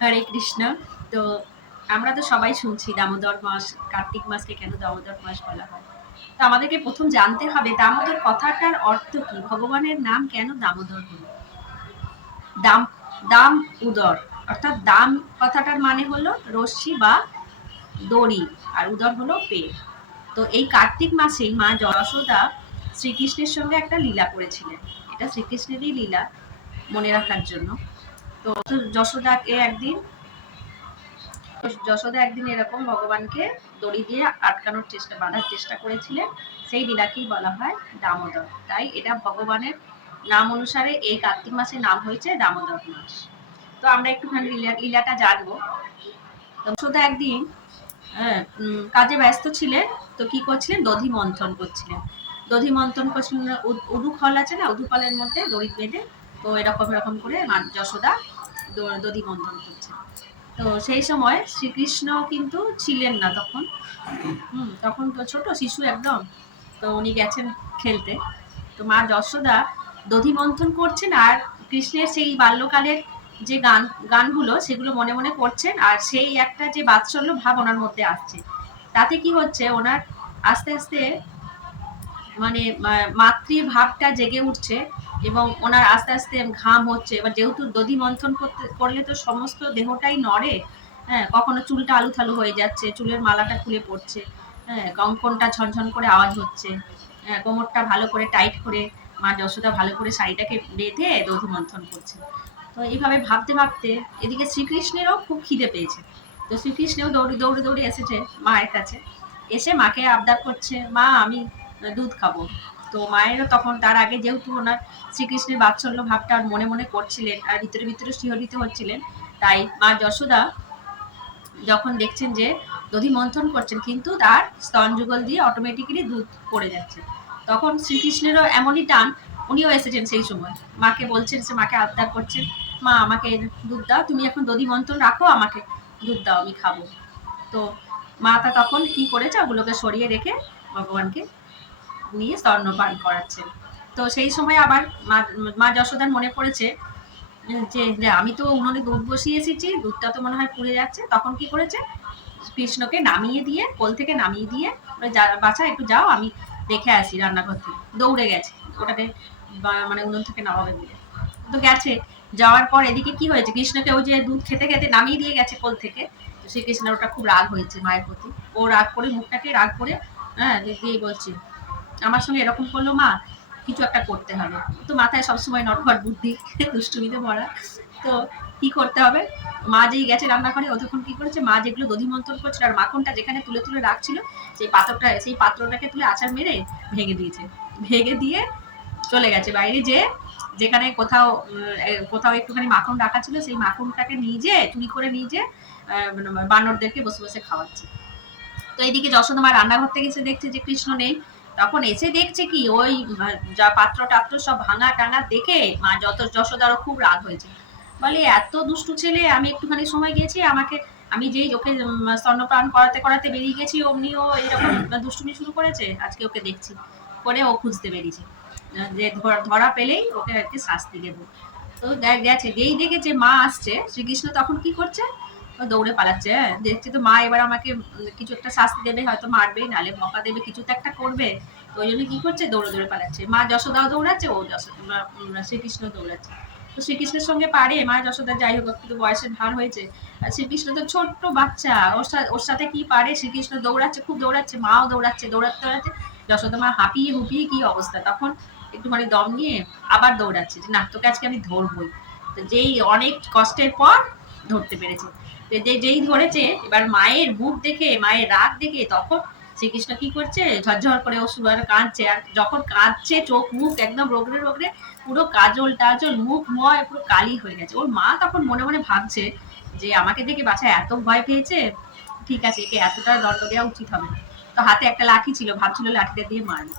হরে কৃষ্ণ। তো আমরা তো সবাই শুনছি দামোদর মাস, কার্তিক মাসকে কেন দামোদর মাস বলা হয়। তো আমাদেরকে প্রথম জানতে হবে দামোদর কথাটার অর্থ কি, ভগবানের নাম কেন দামোদর হলো। দাম, দাম উদর, অর্থাৎ দাম কথাটার মানে হলো রশ্মি বা দড়ি, আর উদর হলো পেট। তো এই কার্তিক মাসেই মা যশোদা শ্রীকৃষ্ণের সঙ্গে একটা লীলা করেছিলেন। এটা শ্রীকৃষ্ণেরই লীলা, মনে রাখার জন্য। তো যশোদাকে একদিন যশোদা একদিন এরকম ভগবানকে দড়ি দিয়ে আটকানোর চেষ্টা, বাঁধার চেষ্টা করেছিলেন। সেই লীলাকেই বলা হয় দামোদর। তাই এটা ভগবানের নাম অনুসারে এই কার্তিক মাসের নাম হয়েছে দামোদর মাস। তো আমরা একটুখানি লীলাটা জানবো। যশোদা একদিন কাজে ব্যস্ত ছিলেন। তো কি করছিলেন, দধি মন্থন করছিলেন। দধি মন্থন করছিলেন, উদু ফল আছে না, উদু ফলের মধ্যে দড়ি বেঁধে। তো এরকম এরকম করে মা যশোদা দধি মন্থন করছেন। তো সেই সময় শ্রীকৃষ্ণ কিন্তু ছিলেন না তখন। তখন তো ছোট শিশু একদম। তো উনি গেছেন খেলতে। তো মা যশোদা দধি মন্থন করছেন, আর কৃষ্ণের সেই বাল্যকালের যে গানগুলো সেগুলো মনে মনে করছেন, আর সেই একটা যে বাৎসল্য ভাব ওনার মধ্যে আসছে। তাতে কি হচ্ছে, ওনার আস্তে আস্তে মানে মাতৃ ভাবটা জেগে উঠছে, এবং ওনার আস্তে আস্তে ঘাম হচ্ছে। এবার যেহেতু দধি মন্থন করলে তো সমস্ত দেহটাই নড়ে। হ্যাঁ, কখনো চুলটা আলুথালু হয়ে যাচ্ছে, চুলের মালাটা খুলে পড়ছে। হ্যাঁ, কঙ্কনটা ঝনঝন করে আওয়াজ হচ্ছে। হ্যাঁ, কোমরটা ভালো করে টাইট করে মা যশোদা ভালো করে শাড়িটাকে বেঁধে দধি মন্থন করছে। তো এইভাবে ভাবতে ভাবতে এদিকে শ্রীকৃষ্ণেরও খুব খিদে পেয়েছে। তো শ্রীকৃষ্ণেও দৌড়ে দৌড়ে দৌড়ে এসেছে মায়ের কাছে। এসে মাকে আবদার করছে, মা আমি দুধ খাবো। তো মায়েরও তখন, তার আগে যেহেতু ওনার শ্রীকৃষ্ণের বাৎসল্য ভাবটা মনে মনে করছিলেন, আর ভিতরে ভিতরে শিহরিত হচ্ছিলেন, তাই মা যশোদা যখন দেখছেন যে দধি মন্থন করছেন কিন্তু তার স্তন যুগল দিয়ে অটোমেটিক্যালি দুধ পড়ে যাচ্ছে, তখন শ্রীকৃষ্ণেরও এমনই টান, উনিও এসেছেন সেই সময়। মাকে বলছেন, সে মাকে আবদার করছেন, মা আমাকে দুধ দাও, তুমি এখন দধি মন্থন রাখো, আমাকে দুধ দাও, আমি খাবো। তো মাতা তখন কি করেছে, ওগুলোকে সরিয়ে রেখে ভগবানকে নিয়ে স্তন্যপান করাচ্ছেন। তো সেই সময় আবার মা যশোদার মনে পড়েছে যে আমি তো উনুনে দুধ বসিয়ে এসেছি, দুধটা তো মনে হয় পুড়ে যাচ্ছে। তখন কি করেছে, কৃষ্ণকে নামিয়ে দিয়ে, কোল থেকে নামিয়ে দিয়ে, বাছা একটু যাও, আমি দেখে আসি রান্নাঘর থেকে। দৌড়ে গেছে ওটাকে মানে উনুন থেকে নামাবে বলে। তো গেছে, যাওয়ার পর এদিকে কি হয়েছে, কৃষ্ণকে ওই যে দুধ খেতে খেতে নামিয়ে দিয়ে গেছে কোল থেকে। শ্রীকৃষ্ণের ওটা খুব রাগ হয়েছে মায়ের প্রতি। ও রাগ করে, মুখটাকে রাগ করে, হ্যাঁ, দিয়ে বলছে, আমার সঙ্গে এরকম করলো মা, কিছু একটা করতে হবে। তো মাথায় সবসময় নটখট বুদ্ধি, দুষ্টুমিতে ভরা। তো কি করতে হবে, মা যেই গেছে রান্নাঘরে, ও তখন কি করেছে, মা যেগুলো দধি মন্থন করছিল আর মাখনটা যেখানে তুলে তুলে রাখছিল, সেই পাত্রটাকে তুলে আচার মেরে ভেঙে দিয়েছে। ভেঙে দিয়ে চলে গেছে বাইরে, যে যেখানে কোথাও কোথাও একটুখানি মাখন রাখা ছিল, সেই মাখনটাকে নিজে চুরি করে নিজে বানরদেরকে বসে বসে খাওয়াচ্ছে। তো এইদিকে যশোদা মা রান্নাঘর থেকে এসে দেখছে যে কৃষ্ণ নেই। তখন এসে দেখছে কি, ওই যা পাত্র টাত্র সব ভাঙা টাঙা দেখে মা যশোদারও খুব রাগ হয়েছে। বলে, এত দুষ্টু ছেলে, আমি একটুখানি সময় গেছি, আমাকে আমি যেই ওকে স্তন্যপান করাতে করাতে বেরিয়ে গেছি, অমনি ও এরকম দুষ্টুমি শুরু করেছে। আজকে ওকে দেখছি করে ও খুঁজতে বেরিয়েছে, যে ধরা পেলেই ওকে আর কি শাস্তি দেবো। তো গেছে, যেই দেখেছে মা আসছে, শ্রীকৃষ্ণ তখন কি করছে, দৌড়ে পালাচ্ছে। হ্যাঁ, দেখছি তো মা এবার আমাকে কিছু একটা শাস্তি দেবে, হয়তো মারবে, নালে বকা দেবে, কিছু তো একটা করবে। তো ওই জন্য কি করছে, দৌড়ে দৌড়ে পালাচ্ছে। মা যশোদাও দৌড়াচ্ছে, ও শ্রীকৃষ্ণ দৌড়াচ্ছে। তো শ্রীকৃষ্ণের সঙ্গে পারে মা যশোদা, যাই হোক একটু বয়সের ভার হয়েছে, আর শ্রীকৃষ্ণ তো ছোট্ট বাচ্চা, ওর সাথে কি পারে। শ্রীকৃষ্ণ দৌড়াচ্ছে, খুব দৌড়াচ্ছে, মাও দৌড়াচ্ছে, দৌড়াতে দৌড়াতে যশোদা মা হাঁপিয়ে হুপিয়ে কি অবস্থা, তখন একটুখানি দম নিয়ে আবার দৌড়াচ্ছে, যে না, তোকে আজকে আমি ধরবই। তো যেই অনেক কষ্টের পর ধরতে পেরেছে, যেই ধরেছে, এবার মায়ের মুখ দেখে, মায়ের রাগ দেখে, তখন শ্রীকৃষ্ণ কি করছে, ঝরঝর করে ও সুবার কাঁদছে। আর যখন কাঁদছে, চোখ মুখ একদম রোগড়ে রোগড়ে, পুরো কাজল টাজল মুখ ময় পুরো কালি হয়ে গেছে। ওর মা তখন মনে মনে ভাবছে যে আমাকে দেখে বাছা এত ভয় পেয়েছে, ঠিক আছে, একে এতটা দণ্ড দেওয়া উচিত হবে না। তো হাতে একটা লাঠি ছিল, ভাবছিল লাঠিটা দিয়ে মারবে।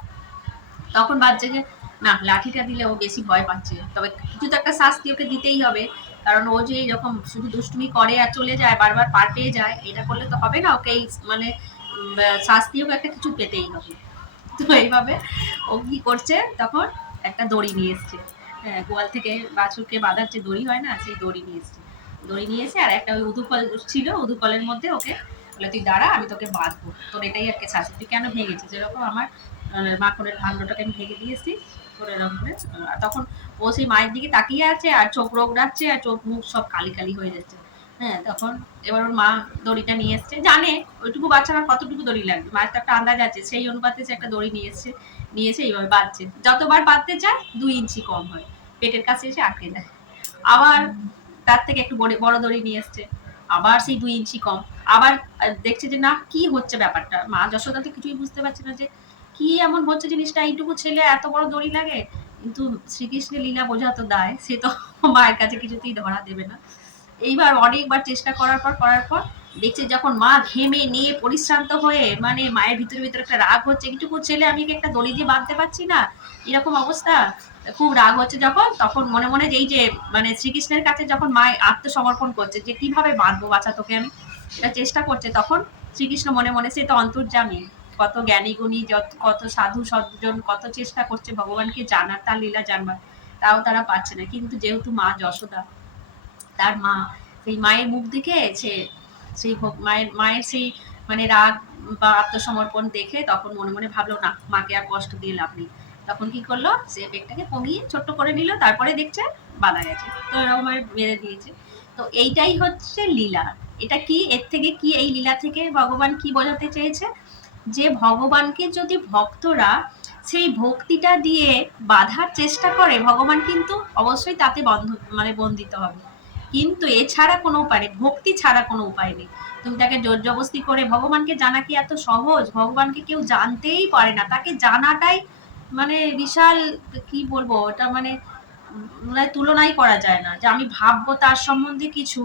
তখন ভাবছে যে না, লাঠিটা দিলে ও বেশি ভয় পাচ্ছে, তবে কিছু তো একটা শাস্তি ওকে দিতেই হবে। কারণ ও যে এরকম শুধু দুষ্টুমি করে আর চলে যায়, বারবার পার পেয়ে যায়, এটা করলে তো হবে না, ওকে মানে শাস্তিও একটা কিছু পেতেই হবে। তো এইভাবে ও কি করছে, তখন একটা দড়ি নিয়ে এসছে। গোয়াল থেকে বাছুরকে বাঁধার যে দড়ি হয় না, সেই দড়ি নিয়ে এসছে। দড়ি নিয়ে এসে আর একটা ওই উদুকল ছিল, উদুকলের মধ্যে ওকে বলে তুই দাঁড়া, আমি তোকে বাঁধবো, তোর এটাই আর কি শাস্তি, তুই কেন ভেঙেছিস, যেরকম আমার মাখনের ভাণ্ডটাকে আমি ভেঙে দিয়েছি করে এরকম করে। তখন ও সেই মায়ের দিকে তাকিয়ে আছে আর চোখ রোগড়াচ্ছে আর চোখ মুখ সব কালি কালি হয়ে যাচ্ছে। হ্যাঁ, তখন এবার ওর মা দড়িটা নিয়ে এসছে, জানে ওইটুকু বাচ্চারা কতটুকু দড়ি লাগবে, মায়ের তো একটা আন্দাজ আছে, সেই অনুপাতে সে একটা দড়ি নিয়ে এসছে, নিয়েছে এইভাবে বাঁধছে, যতবার বাঁধতে চায় 2 ইঞ্চি কম হয়, পেটের কাছে এসে আটকে যায়। আবার তার থেকে একটু বড় দড়ি নিয়ে এসছে, আবার সেই 2 ইঞ্চি কম, আবার দেখছে যে না কি হচ্ছে ব্যাপারটা, মা যশোদা তো কিছুই বুঝতে পারছে না যে কি এমন হচ্ছে জিনিসটা, এইটুকু ছেলে এত বড় দড়ি লাগে। কিন্তু শ্রীকৃষ্ণের লীলা বোঝা তো দায়, সে তো মায়ের কাছে কিছুতেই ধরা দেবে না। এইবার অনেকবার চেষ্টা করার পর দেখছে যখন মা ঘেমে নিয়ে পরিশ্রান্ত হয়ে, মানে মায়ের ভিতরে ভিতরে একটা রাগ হচ্ছে, একটুকু ছেলে আমি একটা দড়ি দিয়ে বাঁধতে পারছি না, এরকম অবস্থা, খুব রাগ হচ্ছে যখন, তখন মনে মনে এই যে মানে শ্রীকৃষ্ণের কাছে যখন মা আত্মসমর্পণ করছে যে কিভাবে বাঁধবো বাচ্চা তোকে আমি, এটা চেষ্টা করছে, তখন শ্রীকৃষ্ণ মনে মনে, সে তো অন্তর্যামী, কত জ্ঞানী গুণী, কত সাধু সজ্জন কত চেষ্টা করছে ভগবানকে জানার, তার লীলা জানবার, তাও তারা পাচ্ছে না। কিন্তু যেহেতু মা যশোদা, তার মা, সেই মায়ের মুখ দেখে সে সেই মায়ের সেই মানে রাগ বা আত্মসমর্পণ দেখে তখন মনে মনে ভাবলো না, মাকে আর কষ্ট দিয়ে লাভ নেই, তখন কি করলো, সে বেগটাকে কমিয়ে ছোট্ট করে নিল, তারপরে দেখছে বাঁধা গেছে, তো এরকম বেঁধে দিয়েছে। তো এইটাই হচ্ছে লীলা। এটা কি, এর থেকে কি, এই লীলা থেকে ভগবান কি বোঝাতে চেয়েছে, যে ভগবানকে যদি ভক্তরা সেই ভক্তিটা দিয়ে বাঁধার চেষ্টা করে, ভগবান কিন্তু অবশ্যই তাতে বন্দিত হবে, কিন্তু এছাড়া কোনো উপায় নেই, ভক্তি ছাড়া কোনো উপায় নেই। তুমি তাকে জোর জবস্তি করে, ভগবানকে জানা কি এত সহজ, ভগবানকে কেউ জানতেই পারে না, তাকে জানাটাই মানে বিশাল, কি বলবো ওটা, মানে তুলনাই করা যায় না, যে আমি ভাববো তার সম্বন্ধে কিছু,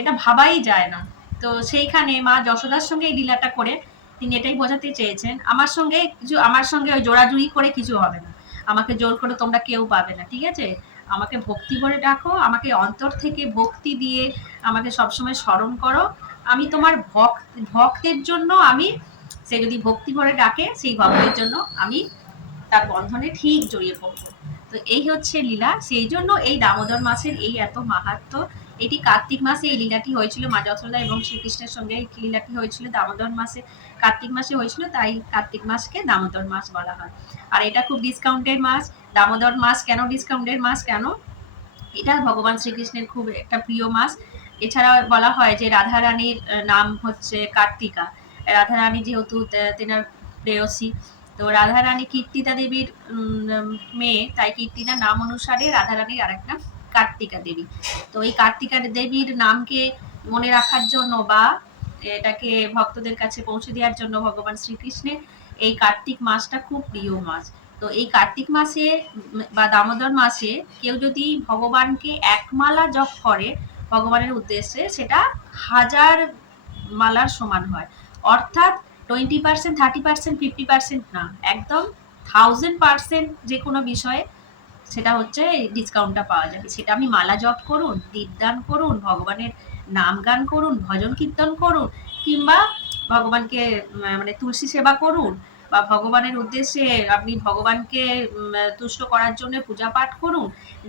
এটা ভাবাই যায় না। তো সেইখানে মা যশোদার সঙ্গে এই লীলাটা করে তিনি এটাই বোঝাতে চেয়েছেন, আমার সঙ্গে ওই জোড়াজুড়ি করে কিছু হবে না, আমাকে জোর করে তোমরা কেউ পাবে না, ঠিক আছে, আমাকে ভক্তি করে ডাকো, আমাকে অন্তর থেকে ভক্তি দিয়ে আমাকে সবসময় স্মরণ করো, আমি তোমার ভক্তের জন্য আমি, সে যদি ভক্তি করে ডাকে সেই ভক্তের জন্য আমি তার বন্ধনে ঠিক জড়িয়ে পড়বো। তো এই হচ্ছে লীলা, সেই জন্য এই দামোদর মাসের এই এত মাহাত্ম। এটি কার্তিক মাসে এই লীলাটি হয়েছিল, মা যশোদা এবং শ্রীকৃষ্ণের সঙ্গে এই লীলাটি হয়েছিল দামোদর মাসে, কার্তিক মাসে হয়েছিল, তাই কার্তিক মাসকে দামোদর মাস বলা হয়। আর এটা খুব ডিসকাউন্টের মাস। দামোদর মাস কেন ডিসকাউন্টের মাস, কেন, এটা ভগবান শ্রীকৃষ্ণের খুব একটা প্রিয় মাস। এছাড়া বলা হয় যে রাধা রানীর নাম হচ্ছে কার্তিকা, রাধা রানী যেহেতু তেনার প্রেয়সী, তো রাধা রানী কীর্তিদা দেবীর মেয়ে, তাই কীর্তিদার নাম অনুসারে রাধা রানীর আরেকটা কার্তিকা দেবী। তো এই কার্তিকা দেবীর নামকে মনে রাখার জন্য বা এটাকে ভক্তদের কাছে পৌঁছে দেওয়ার জন্য ভগবান শ্রীকৃষ্ণের এই কার্তিক মাসটা খুব প্রিয় মাস। তো এই কার্তিক মাসে বা দামোদর মাসে কেউ যদি ভগবানকে এক মালা জপ করে ভগবানের উদ্দেশ্যে, সেটা 1000 মালার সমান হয়, অর্থাৎ 20%, 30%, 50% না, একদম 1000% যে কোনো বিষয়ে সেটা হচ্ছে ডিসকাউন্টটা পাওয়া যাবে। সেটা আমি মালা জপ করুন, দীপদান করুন, ভগবানের নাম গান করুন, ভজন কীর্তন করুন, কিংবা ভগবানকে মানে তুলসী সেবা করুন, বা ভগবানের উদ্দেশ্যে আপনি ভগবানকে তুষ্ট করার জন্য পূজা পাঠ করুন,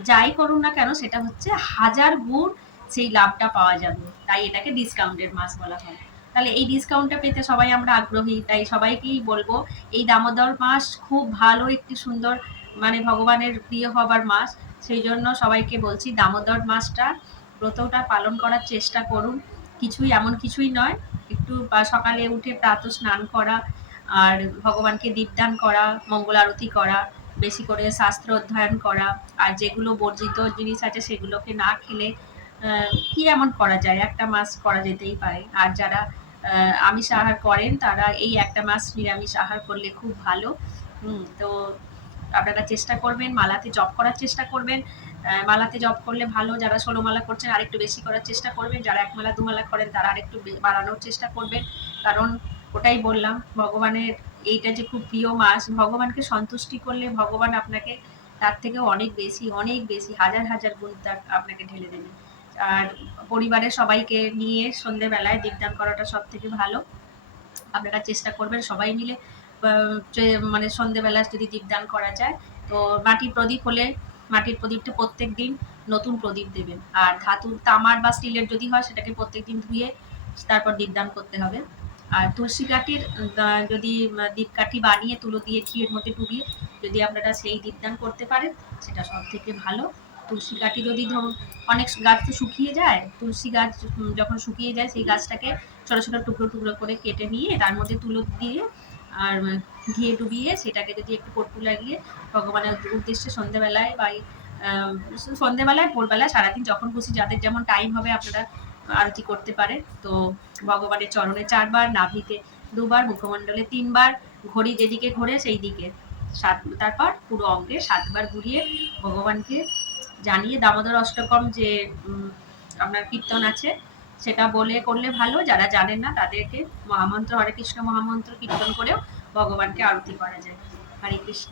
যাই করুন না কেন, সেটা হচ্ছে 1000 গুণ সেই লাভটা পাওয়া যাবে, তাই এটাকে ডিসকাউন্টের মাস বলা হয়। তাহলে এই ডিসকাউন্টটা পেতে সবাই আমরা আগ্রহী, তাই সবাইকেই বলবো এই দামোদর মাস খুব ভালো একটি সুন্দর মানে ভগবানের প্রিয় হবার মাস। সেই জন্য সবাইকে বলছি দামোদর মাসটা ব্রতটা পালন করার চেষ্টা করুন। এমন কিছুই নয়, একটু সকালে উঠে প্রাতঃ স্নান করা, আর ভগবানকে দীপদান করা, মঙ্গল আরতি করা, বেশি করে শাস্ত্র অধ্যয়ন করা, আর যেগুলো বর্জিত জিনিস আছে সেগুলোকে না খেলে কি এমন করা যায়, একটা মাস করা যেতেই পারে। আর যারা আমিষ আহার করেন তারা এই একটা মাস নিরামিষ আহার করলে খুব ভালো। তো আপনারা চেষ্টা করবেন, মালাতে জপ করার চেষ্টা করবেন, মালাতে জপ করলে ভালো, যারা 16 মালা করছেন আরেকটু বেশি করার চেষ্টা করবেন, যারা 1 মালা 2 মালা করেন তারা আরেকটু বাড়ানোর চেষ্টা করবেন, কারণ ওটাই বললাম ভগবানের এইটা যে খুব প্রিয় মাস, ভগবানকে সন্তুষ্টি করলে ভগবান আপনাকে তার থেকেও অনেক বেশি হাজার হাজার গুণ আপনাকে ঢেলে দেবে। আর পরিবারের সবাইকে নিয়ে সন্ধ্যেবেলায় দীপদান করাটা সব থেকে ভালো। আপনারা চেষ্টা করবেন সবাই মিলে মানে সন্ধ্যেবেলা যদি দীপদান করা যায়, তো মাটির প্রদীপ হলে মাটির প্রদীপটা প্রত্যেক দিন নতুন প্রদীপ দেবেন। আর ধাতু তামার বা স্টিলের যদি হয় সেটাকে প্রত্যেকদিন ধুয়ে তারপর দীপদান করতে হবে। আর তুলসী কাঠির যদি দীপকাঠি বানিয়ে তুলো দিয়ে ঘিয়ের মধ্যে ডুবিয়ে যদি আপনারা সেই দীপদান করতে পারেন সেটা সব থেকে ভালো। তুলসী কাঠি যদি ধরুন অনেক গাছ তো শুকিয়ে যায়, তুলসী গাছ যখন শুকিয়ে যায় সেই গাছটাকে ছোট ছোট টুকরো টুকরো করে কেটে নিয়ে তার মধ্যে তুলো দিয়ে আর ঘিয়ে ডুবিয়ে সেটাকে যদি একটু কর্পূর লাগিয়ে ভগবানের উদ্দেশ্যে সন্ধ্যেবেলায় বা সন্ধ্যেবেলায় ভোরবেলায় সারাদিন যখন খুশি যাদের যেমন টাইম হবে আপনারা আরতি করতে পারে। তো ভগবানের চরণে 4 বার, নাভিতে 2 বার, মুখমণ্ডলে 3 বার, ঘড়ি যেদিকে ঘোরে সেই দিকে 7, তারপর পুরো অঙ্গে 7 বার ঘুরিয়ে ভগবানকে জানিয়ে দামোদর অষ্টকম যে আপনার কীর্তন আছে সেটা বলে করলে ভালো। যারা জানেন না তাদেরকে মহামন্ত্র হরে কৃষ্ণ মহামন্ত্র কীর্তন করেও ভগবানকে আরতি করা যায়। হরে কৃষ্ণ।